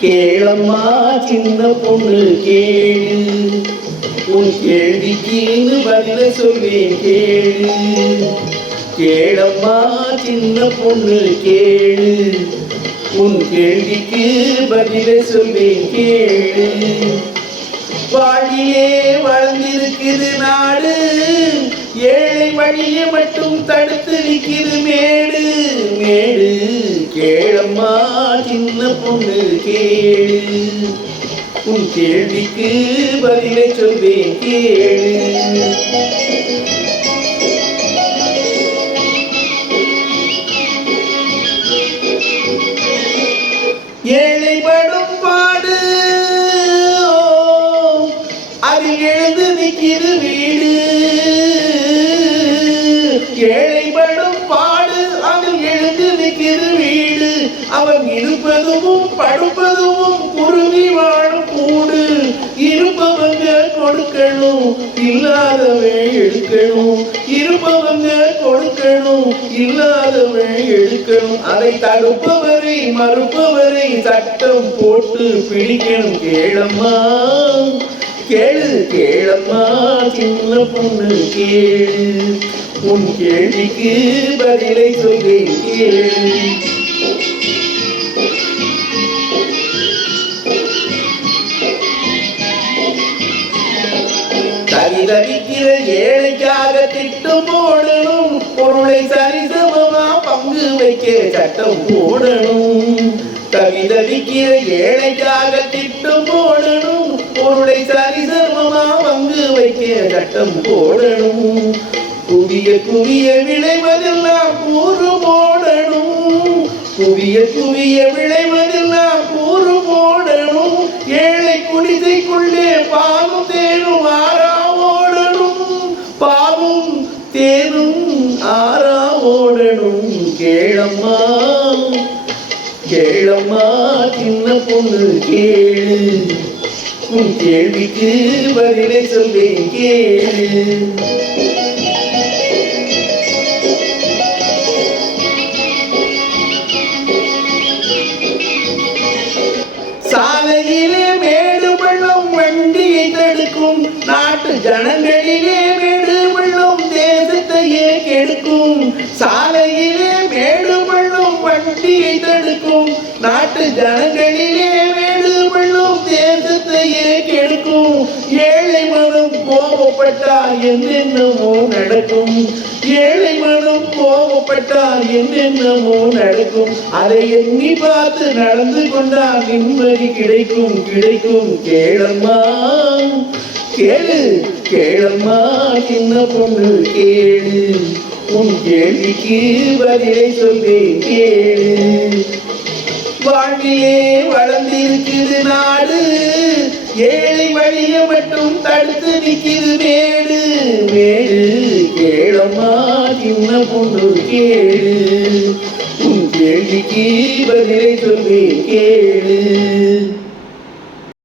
கேளம்மா சின்ன பொண்ணு கேளு உன் கேள்விக்குன்னு பதில சொல்வேன் கேளு கேளம்மா சின்ன பொண்ணு கேளு. உன் கேள்விக்கு பதில சொல்லி கேளு. வாழியே வளர்ந்திருக்குது நாடு. ஏழை வழியை மட்டும் தடுத்து நிற்கிது மேடு. மேடு கேளம்மா சின்ன பொண்ணு கேளு. உன் கேள்விக்கு பதிலை சொல்வேன் கேளு. அவன் இருப்பதும் படுப்பதும் குருவி வாழும் கூடு. இருப்பவங்க கொடுக்கணும் இல்லாதவன் எடுக்கணும். இருப்பவங்க கொடுக்கணும் இல்லாதவன் எடுக்கணும். அதை தடுப்பவரை மறுப்பவரை சட்டம் போட்டு பிடிக்கணும். கேளம்மா கேளு கேளம்மா சின்ன பொண்ணு கேளு. உன் கேள்விக்கு பதிலை சொல்கிறேன் கேளு. தவிதவிக்கிற ஏழைக்காக திட்டம் போடணும். பொருளை சரிசமமா பங்கு வைக்க சட்டம் போடணும். தவிதவிக்கிற ஏழைக்காக திட்டம் போடணும். பொருளை சரிசமமா பங்கு வைக்க சட்டம் போடணும். புதிய குவிய விளைவதெல்லாம் கூறு போடணும். புதிய குவிய விளைவதெல்லாம் கேளம்மா கேளம்மா சின்ன பொண்ணு கேளு. உன் கேள்விக்கு பதிலை சொல்வேன் கேளு. சாலையிலே மேடு வெள்ளம் வண்டியை தடுக்கும் நாட்டு ஜனங்களிலே வெள்ளம் வண்டியை தடுக்கும். நாட்டு ஜனங்களிலே மேடு தேசத்தையே கெடுக்கும். ஏழை மனம் கோபப்பட்டால் என்னென்னமோ நடக்கும். ஏழை மனம் கோபப்பட்டால் என்னென்னமோ நடக்கும். அதை எண்ணி பார்த்து நடந்து கொண்டால் நிம்மதி கிடைக்கும் கிடைக்கும். கேளம்மா கேளு கேளம்மா சின்ன பொண்ணு கேளு. உன் கேள்விக்கு பதிலை சொல்வேன் கேளு வாழ்விலே வளர்ந்திருக்குது நாடு ஏழை வழிய மட்டும் தடுத்து நிற்கிது மேடு. மேடு கேளம்மா இன்னும் பொண்ணு கேளு உன் கேள்விக்கு பதிலை சொல்வேன் கேளு